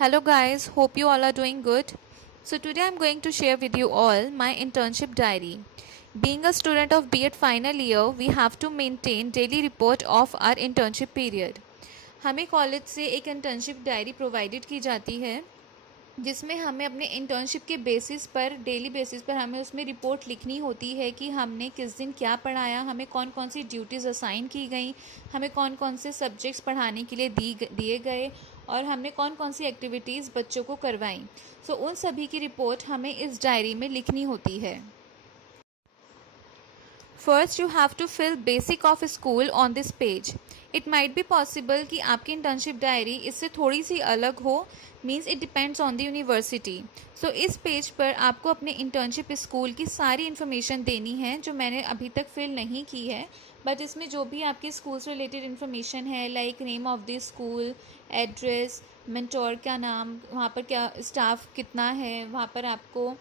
Hello guys, hope you all are doing good. So today I'm going to share with you all my internship diary. Being a student of B.Ed final year, we have to maintain daily report of our internship period. हमें college से एक internship diary provided की जाती है जिसमें हमें अपने internship के बेसिस पर डेली बेसिस पर हमें उसमें रिपोर्ट लिखनी होती है कि हमने किस दिन क्या पढ़ाया, हमें कौन कौन सी ड्यूटीज़ असाइन की गई, हमें कौन कौन से सब्जेक्ट्स पढ़ाने के लिए दिए गए और हमने कौन कौन सी एक्टिविटीज़ बच्चों को करवाई। सो उन सभी की रिपोर्ट हमें इस डायरी में लिखनी होती है। First, you have to fill basic of school on this page. It might be possible कि आपकी internship diary इससे थोड़ी सी अलग हो, means it depends on the university. So इस पेज पर आपको अपने internship स्कूल की सारी इन्फॉर्मेशन देनी है जो मैंने अभी तक फिल नहीं की है, बट इसमें जो भी आपके स्कूल से रिलेटेड इन्फॉर्मेशन है like name of the school, address, mentor का नाम, वहाँ पर क्या स्टाफ कितना है, वहाँ पर आपको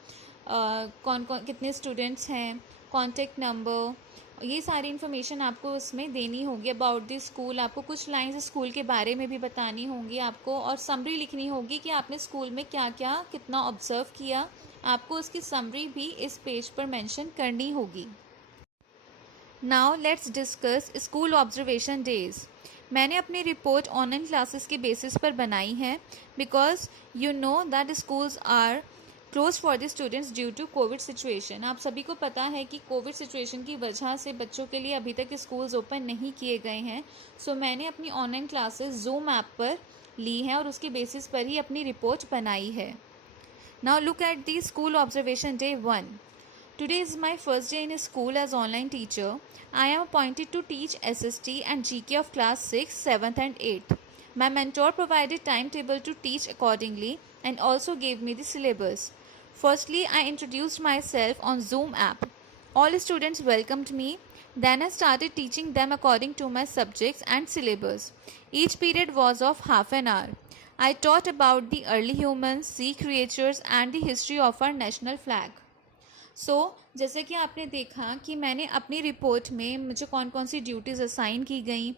कौन कौन कितने स्टूडेंट्स हैं, कॉन्टेक्ट नंबर, ये सारी इन्फॉर्मेशन आपको उसमें देनी होगी अबाउट द स्कूल। आपको कुछ लाइंस स्कूल के बारे में भी बतानी होंगी आपको, और समरी लिखनी होगी कि आपने स्कूल में क्या क्या कितना ऑब्जर्व किया। आपको उसकी समरी भी इस पेज पर मेंशन करनी होगी। Now let's discuss school observation days. मैंने अपनी रिपोर्ट ऑनलाइन क्लासेस के बेसिस पर बनाई है because you know that schools are close for the students due to Covid situation. आप सभी को पता है कि कोविड सिचुएशन की वजह से बच्चों के लिए अभी तक स्कूल्स ओपन नहीं किए गए हैं। सो मैंने अपनी ऑनलाइन क्लासेस जूम ऐप पर ली हैं और उसके बेसिस पर ही अपनी रिपोर्ट बनाई है। Now look at the school observation day 1. Today is my first day in school as online teacher. I am appointed to teach SST and GK of class 6, 7th and 8th. My mentor provided timetable to teach accordingly and also gave me the syllabus. Firstly, I introduced myself on Zoom app. All students welcomed me. Then I started teaching them according to my subjects and syllabus. Each period was of half an hour. I taught about the early humans, sea creatures and the history of our national flag. जैसे कि आपने देखा कि मैंने अपनी report में मुझे कौन कौन सी ड्यूटीज़ असाइन की गई,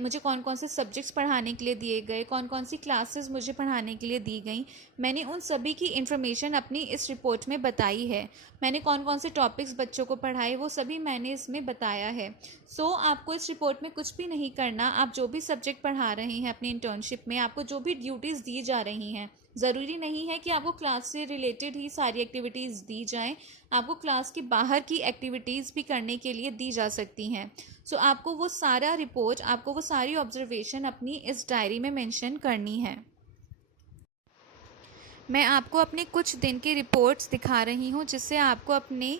मुझे कौन कौन से सब्जेक्ट्स पढ़ाने के लिए दिए गए, कौन कौन सी क्लासेस मुझे पढ़ाने के लिए दी गई, मैंने उन सभी की इन्फॉर्मेशन अपनी इस रिपोर्ट में बताई है। मैंने कौन कौन से टॉपिक्स बच्चों को पढ़ाए वो सभी मैंने इसमें बताया है। आपको इस रिपोर्ट में कुछ भी नहीं करना। आप जो भी सब्जेक्ट पढ़ा रहे हैं अपनी इंटर्नशिप में, आपको जो भी ड्यूटीज़ दी जा रही हैं, ज़रूरी नहीं है कि आपको क्लास से रिलेटेड ही सारी एक्टिविटीज़ दी जाएं। आपको क्लास के बाहर की एक्टिविटीज़ भी करने के लिए दी जा सकती हैं। आपको वो सारा रिपोर्ट, आपको वो सारी ऑब्जर्वेशन अपनी इस डायरी में मेंशन करनी है। मैं आपको अपने कुछ दिन की रिपोर्ट्स दिखा रही हूँ जिससे आपको अपनी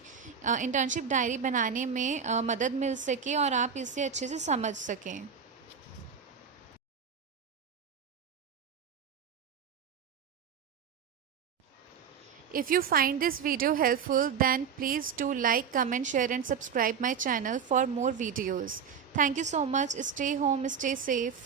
इंटर्नशिप डायरी बनाने में मदद मिल सके और आप इसे अच्छे से समझ सकें। If you find this video helpful, then please do like, comment, share and subscribe my channel for more videos. Thank you so much. Stay home, stay safe.